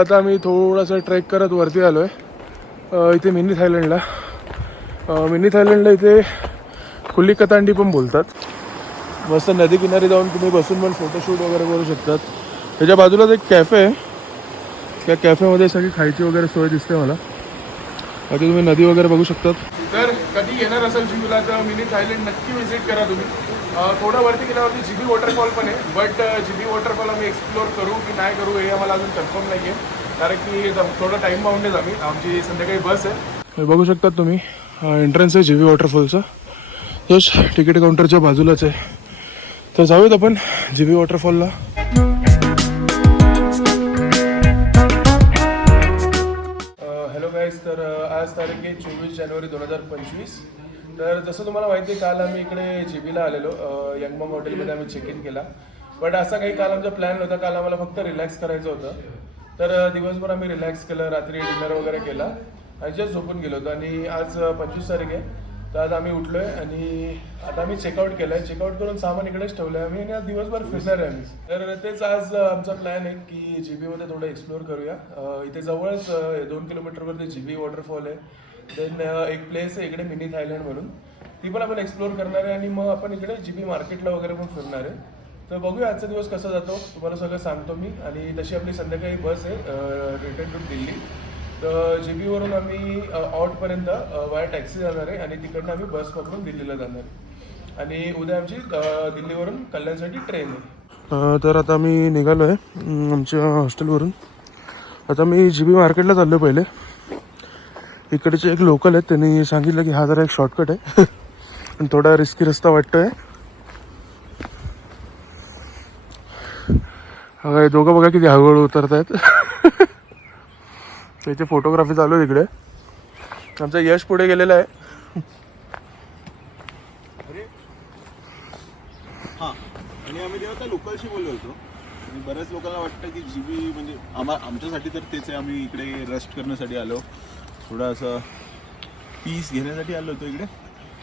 आता आम्ही थोडासा ट्रेक करत वरती आलो आहे इथे मिनी थायलंडला. इथे खुली कतांडी पण बोलतात. मस्त नदी किनारी जाऊन तुम्ही बसून पण फोटोशूट वगैरे करू शकतात. त्याच्या बाजूलाच एक कॅफे आहे. त्या कॅफेमध्ये सगळी खायची वगैरे सोय दिसते मला. आता तुम्ही नदी वगैरे बघू शकतात. तर कधी येणार असेल शिमला तर मिनी थायलंड नक्की व्हिजिट करा तुम्ही. थोडं वरती गेल्यावरती जीबी वॉटरफॉल पण आहे. बट जीबी वॉटरफॉल आम्ही एक्सप्लोअर करू की नाही करू हे आम्हाला अजून कन्फर्म नाही आहे. कारण की थोडं टाईम बाउंडेज आमची संध्याकाळी बस आहे. बघू शकतात तुम्ही एंट्रन्स आहे जीबी वॉटरफॉलचा. तोच तिकीट काउंटरच्या बाजूलाच आहे. तर जाऊयात आपण जीबी वॉटरफॉलला. Hello guys. तर आज तारीख आहे 24 जानेवारी 2025. तर जसं तुम्हाला माहिती आहे काल आम्ही इकडे जीबीला आलेलो. यंगमॉम हॉटेलमध्ये आम्ही चेक इन केला. बट असा काही काल आमचा प्लॅन होता. काल आम्हाला फक्त रिलॅक्स करायचं होतं. तर दिवसभर आम्ही रिलॅक्स केलं, रात्री डिनर वगैरे केला आणि जस्ट झोपून गेलो होतो. आणि आज 25 तारीख आहे. तर आज आम्ही उठलो आहे आणि आता आम्ही चेकआउट केलं आहे. चेकआउट करून सामान इकडेच ठेवलं आहे आम्ही आणि आज दिवसभर फिरणार आहे आम्ही. तर तेच आज आमचा प्लॅन आहे की जीबीमध्ये थोडं एक्सप्लोअर करूया. इथे जवळच 2 किलोमीटरवरती जीबी वॉटरफॉल आहे. देन एक प्लेस आहे इकडे मिनी थायलंड म्हणून, ती पण आपण एक्सप्लोअर करणार आहे. आणि मग आपण इकडे जीबी मार्केटला वगैरे पण फिरणार आहे. तर बघूया आजचा दिवस कसा जातो, तुम्हाला सगळं सांगतो मी. आणि तशी आपली संध्याकाळी बस आहे रिटर्न टू दिल्ली. तर जीबीवरून आम्ही ऑटपर्यंत वाया टॅक्सी जाणार आहे आणि तिकडनं आम्ही बस पकडून दिल्लीला जाणार आहे. आणि उद्या आमची दिल्लीवरून कल्याणसाठी ट्रेन आहे. तर आता मी निघालो आहे आमच्या हॉस्टेलवरून. आता मी जीबी मार्केटला चाललो पहिले. इकडचे एक लोकल आहेत, त्यांनी सांगितलं की हा जरा एक शॉर्टकट आहे आणि थोडा रिस्की रस्ता वाटतोय. हा दोघं बघा किती हळूहळू उतरत आहेत. त्याची फोटोग्राफी चालू आहे तिकडे. आमचा यश पुढे गेलेला आहे. हां, आणि आम्ही तेव्हा त्या लोकलशी बोललो होतो. आणि बऱ्याच लोकांना वाटतं की जीबी म्हणजे आमच्यासाठी तर तेच आहे. आम्ही इकडे रेस्ट करण्यासाठी आलो, थोडं असं पीस घेण्यासाठी आलो होतो इकडे.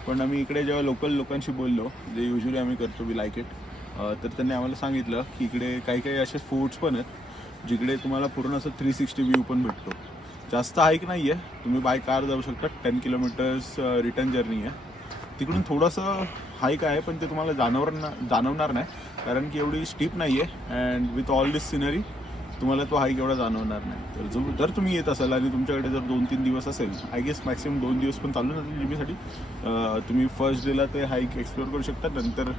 पण आम्ही इकडे जेव्हा लोकल लोकांशी बोललो, जे युजली आम्ही करतो, वी लाईक इट, तर त्यांनी आम्हाला सांगितलं की इकडे काही काही असे फोर्ट्स पण आहेत जिकडे तुम्हाला पूर्ण असं 360 व्ह्यू पण भेटतो. जास्त हाईक नाही आहे, तुम्ही बाय कार जाऊ शकता. 10 किलोमीटर्स रिटर्न जर्नी आहे. तिकडून थोडंसं हाईक आहे पण ते तुम्हाला जाणवणार नाही, कारण की एवढी स्टीप नाही आहे. And with all this scenery तुम्हाला तो हाईक एवढा जाणवणार नाही. तर जर तुम्ही येत असाल आणि तुमच्याकडे जर 2-3 दिवस असेल, आय गेस मॅक्सिमम 2 दिवस पण चालू जातील जीबीसाठी, तुम्ही फर्स्ट डेला ते हाईक एक्सप्लोअर करू शकता, नंतर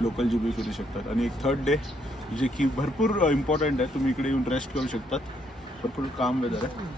लोकल जीबी फिरू शकतात. आणि एक थर्ड डे जे की भरपूर इम्पॉर्टंट आहे, तुम्ही इकडे येऊन रेस्ट करू शकतात. भरपूर काम वेदर आहे.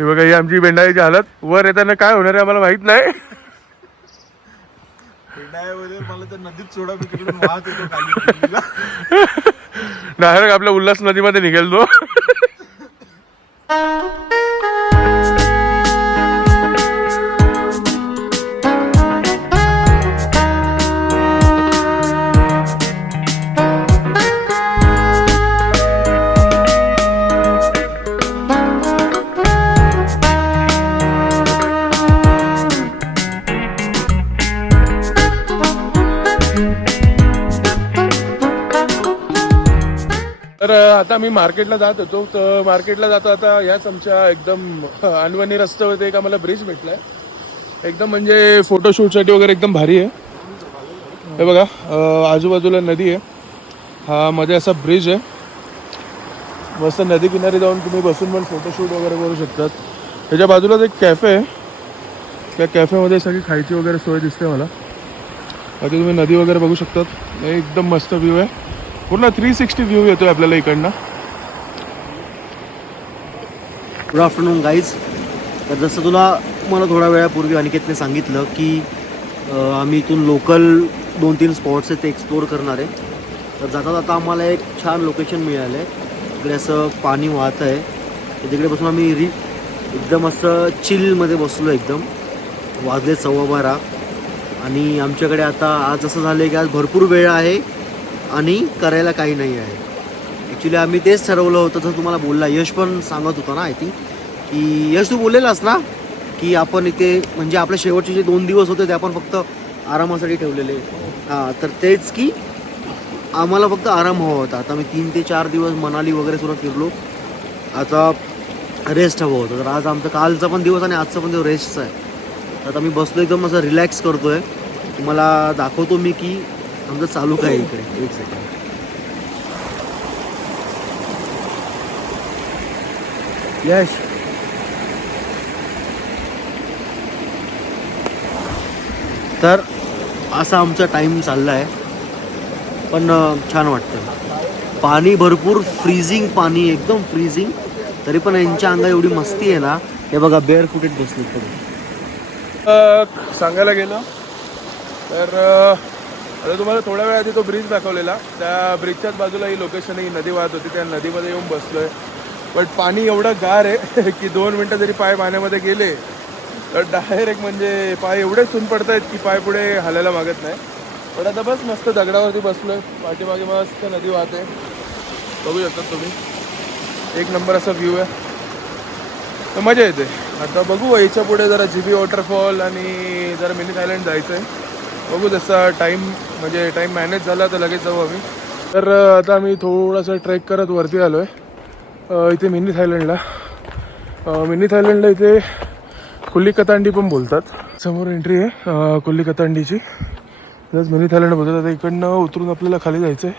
हे बघा ही आमची बेंडाळीची हालत. वर येताना काय होणार आहे आम्हाला माहित नाही. मला तर नदीत सोडा, तिकडून वाहत येतो खाली. डायरेक्ट आपल्या उल्हास नदीमध्ये निघेल तो. तर आता मी मार्केटला जात होतो. तर मार्केटला जाता आता याच आमच्या एकदम अनवणी रस्त्यावरती एक आम्हाला ब्रिज भेटलाय. एकदम म्हणजे फोटोशूटसाठी वगैरे एकदम भारी आहे. हे बघा आजूबाजूला नदी आहे, हा मध्ये असा ब्रिज आहे. मस्त नदी किनारी जाऊन तुम्ही बसून पण फोटोशूट वगैरे करू शकतात. त्याच्या बाजूलाच एक कॅफे आहे. त्या कॅफेमध्ये सगळी खायची वगैरे सोय दिसते मला. आता तुम्ही नदी वगैरे बघू शकतात. एकदम मस्त व्ह्यू आहे, पूर्ण 360 व्ह्यू येतोय आपल्याला इकडनं. Good afternoon guys. तर जसं मला थोड्या वेळापूर्वी अनिकेतने सांगितलं की आम्ही इथून लोकल 2-3 स्पॉट्स आहेत ते एक्सप्लोअर करणार आहे. तर जाता जाता आम्हाला एक छान लोकेशन मिळालं आहे. इकडे असं पाणी वाहत आहे, तिकडे बसून आम्ही एकदम असं चिलमध्ये बसलो एकदम. वाजले 12:15 आणि आमच्याकडे आता आज असं झालं आहे की आज भरपूर वेळ आहे आणि करायला काही नाही आहे. ॲक्च्युली आम्ही तेच ठरवलं होतं, जसं तुम्हाला बोलला यश पण सांगत होता ना, आय थिंक की यश तू बोललेलास ना की आपण इथे म्हणजे आपले शेवटचे जे 2 दिवस होते ते आपण फक्त आरामासाठी ठेवलेले. हां, तर तेच की आम्हाला फक्त आराम हवा होता. आता मी 3 ते 4 दिवस मनाली वगैरे सुद्धा फिरलो, आता रेस्ट हवं होतं. तर आज आमचा कालचा पण दिवस आणि आजचा पण दिवस रेस्टचा आहे. तर आता मी बसलो एकदम असं रिलॅक्स करतो आहे. तुम्हाला दाखवतो मी की आमचं चालू काय आहे इकडे. एक सेकंड. यश तर असा आमचा टाईम चालला आहे, पण छान वाटतं. पाणी भरपूर, फ्रीजिंग पाणी, एकदम फ्रीजिंग. तरी पण यांच्या अंगा एवढी मस्ती आहे ना. हे बघा बेअर फुटेड बसले सांगायला गेलं तर आता तुम्हाला थोड्या वेळ आधी तो ब्रिज दाखवलेला, त्या ब्रिजच्याच बाजूला ही लोकेशन, ही नदी वाहत होती, त्या नदीमध्ये येऊन बसलो आहे. पण पाणी एवढं गार आहे की 2 मिनटं जरी पाय पाण्यामध्ये गेले तर डायरेक्ट म्हणजे पाय एवढे सून पडत आहेत की पाय पुढे हालायला मागत नाही. पण आता बस मस्त दगडावरती बसलो आहे, पाठीमागे मस्त नदी वाहते, बघू शकतात तुम्ही. एक नंबर असा व्ह्यू आहे, तर मजा येते. आता बघू याच्या पुढे जरा जीबी वॉटरफॉल आणि जरा मिनी थायलंड जायचं आहे. बघू जसा टाईम म्हणजे टाईम मॅनेज झाला तर लगेच जाऊ आम्ही. तर आता आम्ही थोडासा ट्रेक करत वरती आलो आहे इथे मिनी थायलंडला. मिनी थायलंडला इथे कुल्ली कतांडी पण बोलतात. समोर एंट्री आहे कुल्ली कतांडीची, प्लस मिनी थायलंड बोलतात. आता इकडनं उतरून आपल्याला खाली जायचं आहे,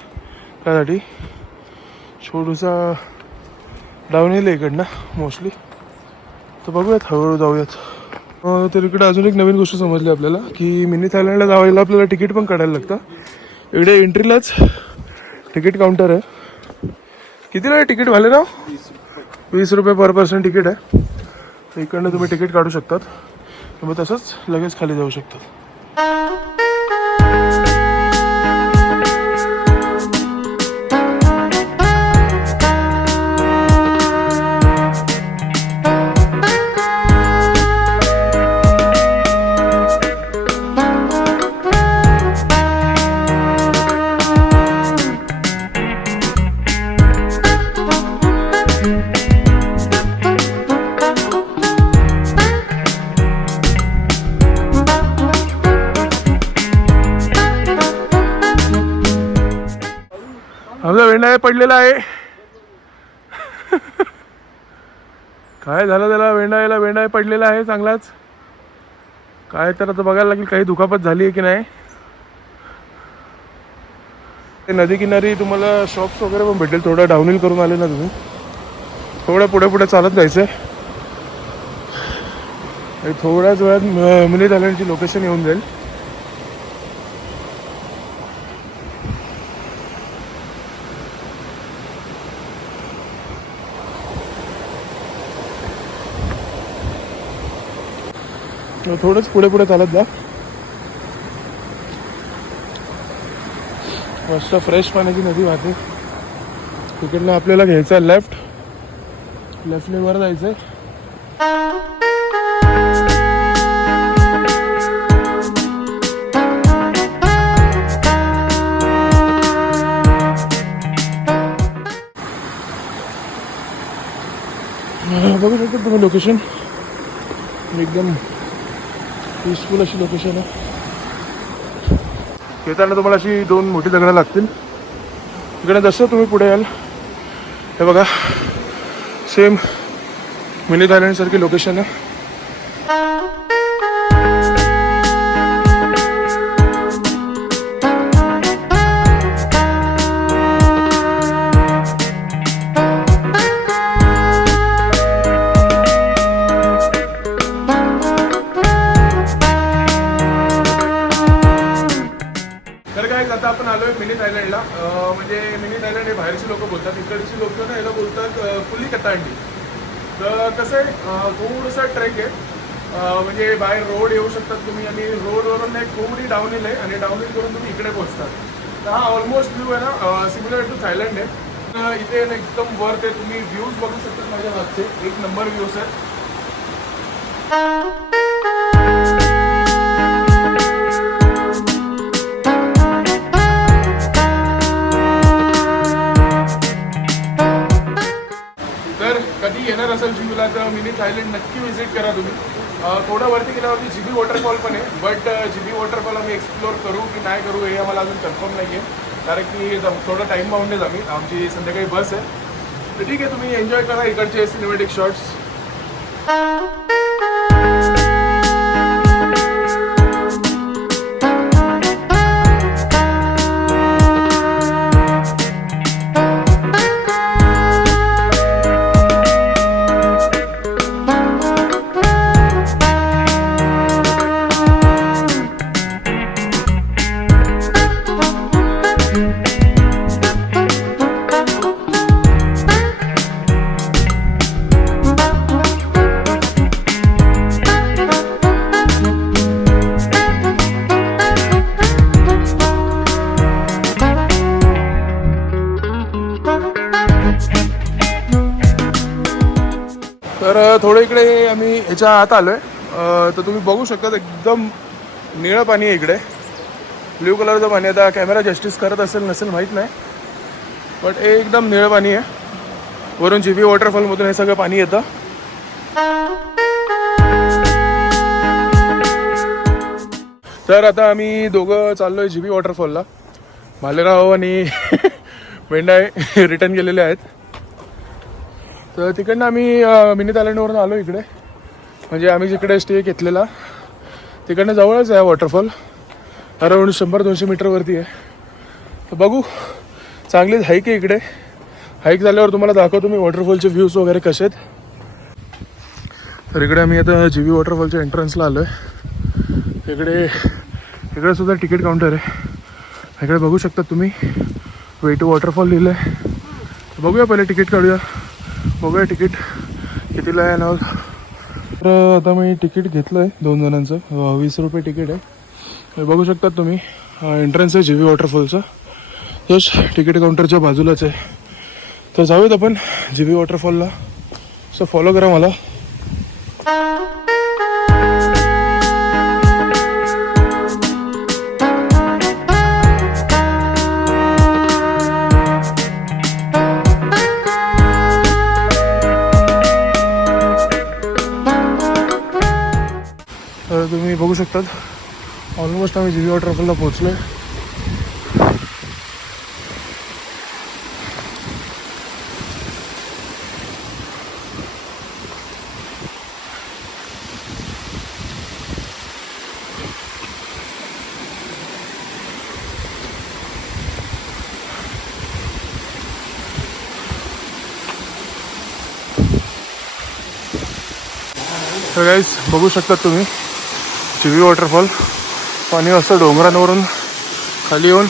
त्यासाठी छोटूसा डाऊन हिल आहे इकडनं मोस्टली. तर बघूयात, हळूहळू जाऊयात. तर इकडे अजून एक नवीन गोष्ट समजली आपल्याला की मिनी थायलंडला जायला आपल्याला तिकीट पण काढायला लागतं. इकडे एंट्रीलाच तिकीट काउंटर आहे. कितीला आहे तिकीट झाले राव? 20 रुपये पर पर्सन तिकीट आहे. तर इकडनं तुम्ही तिकीट काढू शकतात, तुम्ही तसंच लगेच खाली जाऊ शकतात. आमचा वेंडा पडलेला आहे. काय झालं त्याला? वेंडा पडलेला आहे चांगलाच. काय तर आता बघायला लागेल काही दुखापत झाली आहे की नाही. नदी किनारी तुम्हाला शॉप्स वगैरे पण भेटेल. थोडं डाऊनहिल करून आले ना तुम्ही, थोडं पुढे चालत जायचं आहे. थोड्याच वेळात मिनी थायलंडची लोकेशन येऊन जाईल. थोडंच पुढे चालत जा. मस्त फ्रेश पाण्याची नदी वाहते. तिकडनं आपल्याला घ्यायचं आहे लेफ्टने वर जायचं आहे. बघू शकता तुम्ही लोकेशन, एकदम पीसफुल अशी लोकेशन आहे. येताना तुम्हाला अशी 2 मोठी दगडं लागतील. इकडे जसं तुम्ही पुढे याल हे बघा सेम मिनी थायलंड सारखी लोकेशन आहे. आता आपण आलोय मिनी थायलंडला. म्हणजे मिनी थायलंड हे बाहेरची लोक बोलतात, इकडची लोक ना याला बोलतात कुल्ली कतांडी. तर कसं आहे थोडंसं ट्रेक आहे, म्हणजे बाहेर रोड येऊ शकतात तुम्ही आणि रोडवरून एक थोडी डाऊनहिल आहे आणि डाऊनहिल करून तुम्ही इकडे पोहोचतात. तर हा ऑलमोस्ट व्ह्यू आहे ना सिमिलर टू थायलंड आहे. इथे ना एकदम वर ते तुम्ही व्ह्यूज बघू शकतात माझ्या हातचे, एक नंबर व्ह्यूज आहेत. तर कधी येणार असेल जीबीला तर मिनी थायलंड नक्की व्हिजिट करा तुम्ही. थोडं वरती गेल्यावरती जीबी वॉटरफॉल पण आहे, बट जीबी वॉटरफॉल आम्ही एक्सप्लोअर करू की नाही करू हे आम्हाला अजून कन्फर्म नाही आहे, कारण की थोडं टाईम बाउंडेज आमची संध्याकाळी बस आहे. तर ठीक आहे, तुम्ही एन्जॉय करा इकडचे सिनेमॅटिक शॉट्स. तर थोडं इकडे आम्ही ह्याच्या आत आलो आहे. तर तुम्ही बघू शकता एकदम निळं पाणी आहे इकडे, ब्ल्यू कलरचं पाणी. आता कॅमेरा जस्टिस करत असेल नसेल माहीत नाही, बट हे एकदम निळं पाणी आहे. वरून जीबी वॉटरफॉलमधून हे सगळं पाणी येतं. तर आता आम्ही दोघं चाललो आहे जीबी वॉटरफॉलला. भालेराव आणि मेंढा रिटर्न गेलेले आहेत. तर तिकडनं आम्ही मिनी थायलंडवरून आलो इकडे, म्हणजे आम्ही जिकडे स्टे घेतलेला तिकडनं जवळच आहे वॉटरफॉल, अराऊंड 100-200 मीटरवरती आहे. तर बघू, चांगलीच हाईक आहे इकडे. हाईक झाल्यावर तुम्हाला दाखवतो मी वॉटरफॉलचे व्ह्यूज वगैरे कसे आहेत. तर इकडे आम्ही आता जीबी वॉटरफॉलच्या एंट्रन्सला आलो आहे. इकडे सुद्धा तिकीट काउंटर आहे. इकडे बघू शकता तुम्ही वे टू वॉटरफॉल लिहिलं आहे. बघूया पहिले तिकीट काढूया, बघूया तिकीट कितीला आहे ना. तर आता मी तिकीट घेतलं आहे 2 जणांचं, 20 रुपये तिकीट आहे. हे बघू शकतात तुम्ही, एंट्रन्स आहे जीबी वॉटरफॉलचं, जस्ट तिकीट काउंटरच्या बाजूलाच आहे. तर जाऊयात आपण जीबी वॉटरफॉलला. सो फॉलो करा मला. तुम्ही बघू शकतात ऑलमोस्ट आम्ही जीबी वॉटरफॉलला पोहोचलो आहे. तर गाईज बघू शकतात तुम्ही जीबी वॉटरफॉल. पाणी असं डोंगरांवरून खाली येऊन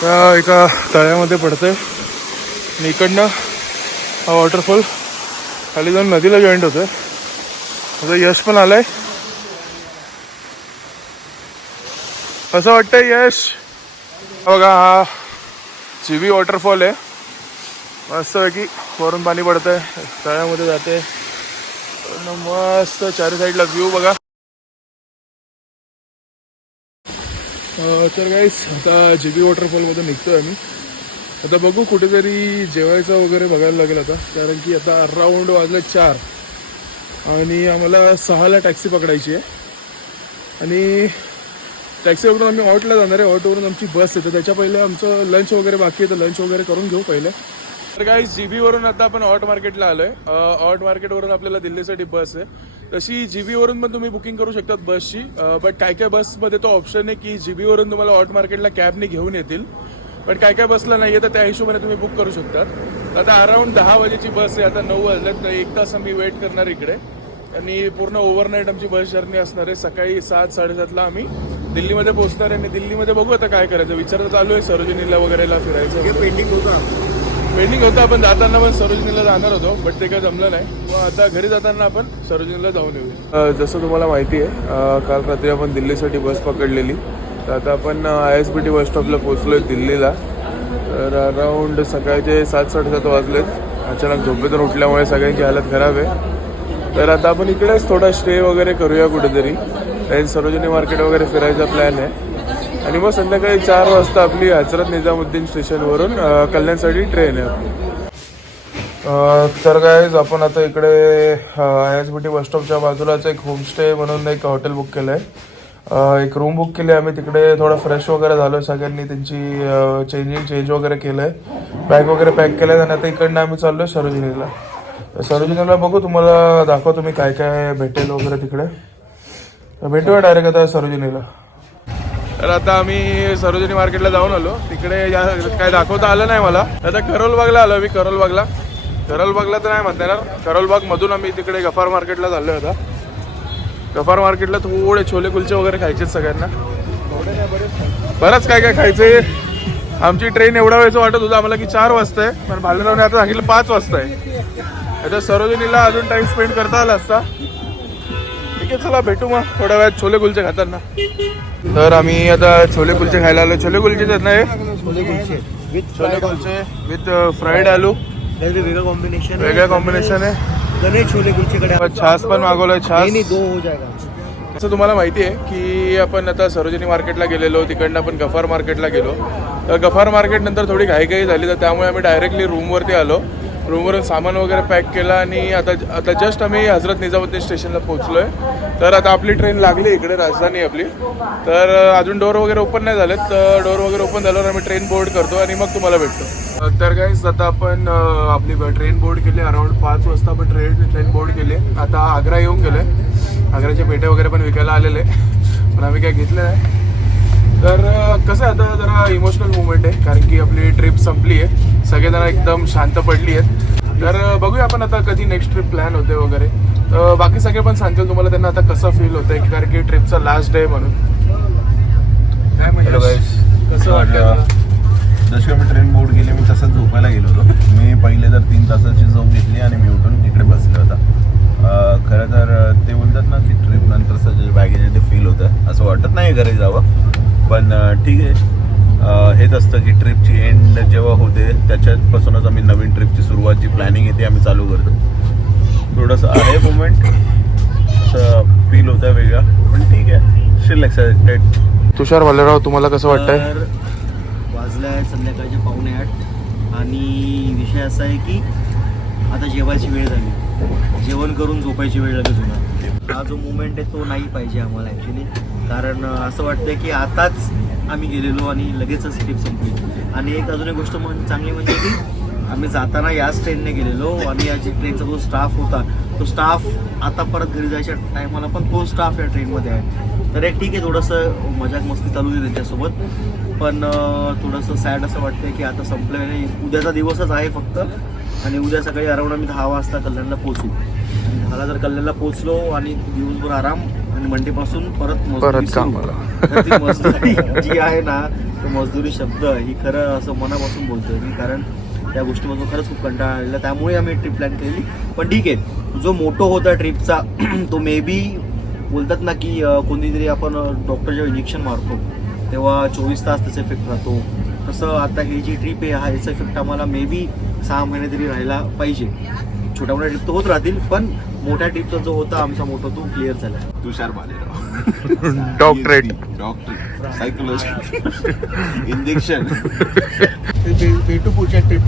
त्या एका तळ्यामध्ये पडतं आहे आणि इकडनं हा वॉटरफॉल खाली जाऊन नदीला जॉईंट होतं आहे. आता यश पण आलं आहे. असं वाटतंय यश, बघा हा जीबी वॉटरफॉल आहे. मस्तपैकी वरून पाणी पडतं आहे, तळ्यामध्ये जाते, मस्त चारी साईडला व्ह्यू बघा. तर गाईस आता जीबी वॉटरफॉलमधून निघतोय आम्ही. आता बघू कुठेतरी जेवायचं वगैरे बघायला लागेल आता, कारण की आता अराऊंड वाजले 4 आणि आम्हाला 6ला टॅक्सी पकडायची आहे. आणि टॅक्सी पकडून आम्ही ऑटला जाणार आहे. ऑटोवरून आमची बस आहे, तर त्याच्या पहिले आमचं लंच वगैरे बाकी आहे, तर लंच वगैरे करून घेऊ पहिले. तर गाईस जीबीवरून आता आपण ऑट मार्केटला आलो आहे. ऑट मार्केटवरून आपल्याला दिल्लीसाठी बस आहे. तशी जीबीवरून पण तुम्ही बुकिंग करू शकतात बसची, बट काय काय बसमध्ये तो ऑप्शन आहे की जीबीवरून तुम्हाला ऑट मार्केटला कॅबने घेऊन येतील, बट काय काय बसला नाही आहे, तर त्या हिशोबाने तुम्ही बुक करू शकतात. आता अराऊंड 10 वाजेची बस आहे, आता 9 वाजल्यात, 1 तास आम्ही वेट करणार इकडे. आणि पूर्ण ओव्हरनाईट आमची बस जर्नी असणार आहे. सकाळी 7-7:30ला आम्ही दिल्लीमध्ये पोहोचणार आहे. आणि दिल्लीमध्ये बघू आता काय करायचं, विचार चालू आहे सरोजिनीला वगैरेला फिरायचं. पेंडिंग होतं, आपण जाताना पण सरोजिनीला जाणार होतो, बट ते काय जमलं नाही. मग आता घरी जाताना आपण सरोजिनीला जाऊन येऊ. जसं तुम्हाला माहिती आहे, काल रात्री आपण दिल्लीसाठी बस पकडलेली. तर आता आपण ISBT बस स्टॉपला पोहोचलो आहे दिल्लीला. तर अराऊंड सकाळचे 7-7:30 वाजलेत. अचानक झोपेतून उठल्यामुळे सगळ्यांची हालत खराब आहे. तर आता आपण इकडेच थोडा स्टे वगैरे करूया कुठेतरी. त्यात सरोजिनी मार्केट वगैरे फिरायचा प्लॅन आहे आणि मग संध्याकाळी 4 वाजता आपली हजरत निजामुद्दीन स्टेशनवरून कल्याणसाठी ट्रेन आहे आपली. तर गाईज आपण आता इकडे ISBT बसस्टॉपच्या बाजूलाच एक होमस्टे म्हणून एक हॉटेल बुक केलं आहे. एक रूम बुक केली आम्ही तिकडे. थोडं फ्रेश वगैरे झालो आहे सगळ्यांनी. त्यांची चेंज वगैरे केलं आहे. बॅग वगैरे पॅक केलं आहे आणि आता इकडनं आम्ही चाललो आहे सरोजिनीला. सरोजिनीला बघू, तुम्हाला दाखवतो तुम्ही काय काय भेटेल वगैरे तिकडे. भेटूया डायरेक्ट आता सरोजिनीला. तर आता आम्ही सरोजिनी मार्केटला जाऊन आलो. तिकडे काय दाखवता आलं नाही मला. आता करोलबागला आलो मी. करोलबागला तर नाही म्हणता येणार. करोलबाग मधून आम्ही तिकडे गफार मार्केटला चाललो आता. गफार मार्केटला थोडे छोले कुलचे वगैरे खायचे सगळ्यांना. बरंच काय काय खायचंय. आमची ट्रेन एवढा वेळचं वाटत होतं आम्हाला की 4 वाजता आहे, पण भालेरावने आता सांगितलं 5 वाजता आहे. आता सरोजिनीला अजून टाइम स्पेंड करता आला असता. ठीक आहे, चला भेटू मग थोड्या वेळात छोले कुलचे खाताना. तर आम्ही आता छोले कुलचे खायला आलो. छोले कुलचे आहेत ना हे? छोले कुलचे विथ फ्राईड आलू. वेगळं कॉम्बिनेशन आहे. छोले कुलचेकडे छास पण मागवलंय. छास 2 हो जाएगा. असं तुम्हाला माहिती आहे की आपण आता सरोजिनी मार्केटला गेलेलो, तिकडनं आपण गफार मार्केटला गेलो. तर गफार मार्केट नंतर थोडी घाईघाई झाली, तर त्यामुळे आम्ही डायरेक्टली रूमवरती आलो. रूमवरून सामान वगैरे पॅक केलं आणि आता जस्ट आम्ही हजरत निजामुद्दीन स्टेशनला पोहोचलो आहे. तर आता आपली ट्रेन लागली इकडे, राजधानी आपली. तर अजून डोर वगैरे ओपन नाही झालेत. तर डोर वगैरे ओपन झाल्यावर आम्ही ट्रेन बोर्ड करतो आणि मग तुम्हाला भेटतो. तर गाईज आता आपण आपली ट्रेन बोर्ड केली. अराउंड 5 वाजता आपण ट्रेन बोर्ड केली. आता आग्रा येऊन गेलो आहे. आग्र्याचे पेठे वगैरे पण विकायला आलेले, पण आम्ही काय घेतलं नाही. तर कसं आहे, आता जरा इमोशनल मुवमेंट आहे कारण की आपली ट्रिप संपली आहे. सगळेजण एकदम शांत पडली आहेत. तर बघूया आपण आता कधी नेक्स्ट ट्रिप प्लॅन होते वगैरे. बाकी सगळे पण सांगतील तुम्हाला त्यांना आता कसं फील होतंय, कारण की ट्रिपचा लास्ट डे म्हणून. काय म्हणजे कसं वाटतं? जशी आम्ही ट्रेन बोर्ड केली मी तसंच झोपायला गेलो होतो. मी पहिले तर 3 तासाची झोप घेतली आणि मी उठून इकडे बसलो होता. खरं तर ते बोलतात ना की ट्रिप नंतरचं जे बॅगेज ते फील होतं, असं वाटत नाही घरी जावं. पण ठीक आहे, हेच असतं की ट्रिपची एंड जेव्हा होते त्याच्यापासूनच आम्ही नवीन ट्रिपची सुरुवातची प्लॅनिंग येते आम्ही चालू करतो. थोडंसं आहे मोमेंट, असं फील होतं वेगळं, पण ठीक आहे, स्टिल एक्साइटेड. तुषार भालेराव, तुम्हाला कसं वाटतंय? वाजले आहे संध्याकाळचे 7:45 आणि विषय असा आहे की आता जेवायची वेळ झाली. जेवण करून झोपायची वेळ लगेच होणार. हा जो मुवमेंट आहे तो नाही पाहिजे आम्हाला ॲक्च्युली. कारण असं वाटतं की आताच आम्ही गेलेलो आणि लगेचच ट्रिप संपली. आणि एक अजून एक गोष्ट चांगली म्हणजे की आम्ही जाताना याच ट्रेनने गेलेलो आणि याची ट्रेनचा जो स्टाफ होता तो स्टाफ आता परत घरी जायच्या टायमाला पण तो स्टाफ या ट्रेनमध्ये आहे. तर एक ठीक आहे, थोडंसं मजाक मस्ती चालू आहे त्यांच्यासोबत. पण थोडंसं सॅड असं वाटतं की आता संपलं नाही. उद्याचा दिवसच आहे फक्त. आणि उद्या सकाळी अराउंड आम्ही 10 वाजता कल्याणला पोहोचू. आणि 10ला जर कल्याणला पोहोचलो आणि दिवसभर आराम आणि मंडेपासून परत मजदुरी जी आहे ना, तो मजदुरी शब्द ही खरं असं मनापासून बोलतोय मी, कारण त्या गोष्टीपासून खरंच खूप कंटाळा आलेला. त्यामुळे आम्ही ट्रिप प्लॅन केली. पण ठीक आहे, जो मोटो होता ट्रिपचा तो मे बी बोलतात ना की कोणतीतरी आपण डॉक्टर जेव्हा इंजेक्शन मारतो तेव्हा 24 तास त्याचा इफेक्ट राहतो. तसं आता ही जी ट्रिप आहे हा याचा इफेक्ट आम्हाला मे बी 6 महिने तरी राहायला पाहिजे. छोट्या मोठ्या ट्रिप तर होत राहतील, पण मोठ्या ट्रिपचा जो होता आमचा मोठा तो क्लिअर झाला. तुषार भालेराव, डॉक्टरेट, सायकोलॉजी, इंजेक्शन. भेटू पुढच्या ट्रिप.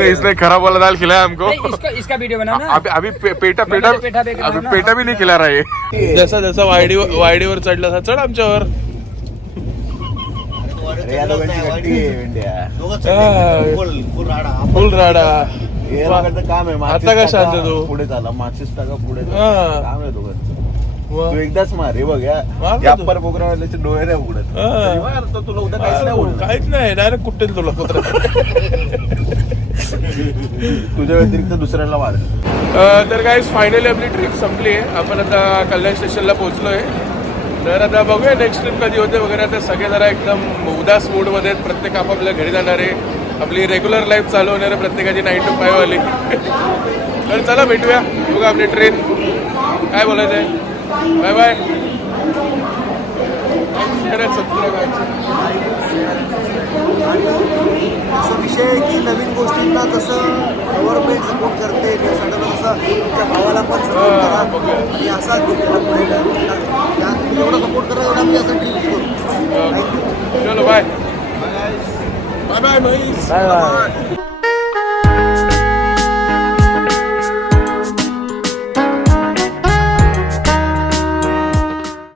इसने खराब वाला दाल खिलाया हमको. इसका वीडियो बनाना. अभी पेटा भी नहीं खिला रहा है. जसा जसा वायडीवर चढला तसा चढ आमच्यावर. फुल राडा. काम आहे. आता काय शांत तू? पुढे झाला मार्क्सिस टाका पुढे. हा. काम आहे दोघांचं. तू एकदाच मार. हे बघ या अप्पर प्रोग्राम डोळे नाही उघडत. तुला उद्या काहीच नाही उघडत. काहीच नाही, डायरेक्ट कुठेल तुला कुत्र. तुझ्या व्यतिरिक्त दुसऱ्याला मार. तर गाईज फायनली आपली ट्रिप संपली आहे. आपण आता कल्याण स्टेशनला पोहोचलोय. तर आता बघूया नेक्स्ट ट्रिप कधी होते वगैरे. आता सगळे जरा एकदम उदास मूडमध्ये आहेत. प्रत्येक आपापल्या घरी जाणारे, आपली रेग्युलर लाईफ चालू होणारे, प्रत्येकाची 9 to 5 वाली. तर चला भेटूया. बघा आपली ट्रेन. काय बोलायचं आहे? Bye bye. शहरात सबस्क्राईब आणि असा विषय आहे की नवीन गोष्टींना जसं गव्हर्नमेंट सपोर्ट करते त्यासाठी तसं तुमच्या भावाला पण सपोर्ट करा बघूया. आणि असाच पुढे तुम्ही एवढा सपोर्ट करा एवढा मी असं ड्रीम्स करू थँक्यू चलो bye bye bye Mahesh bye bye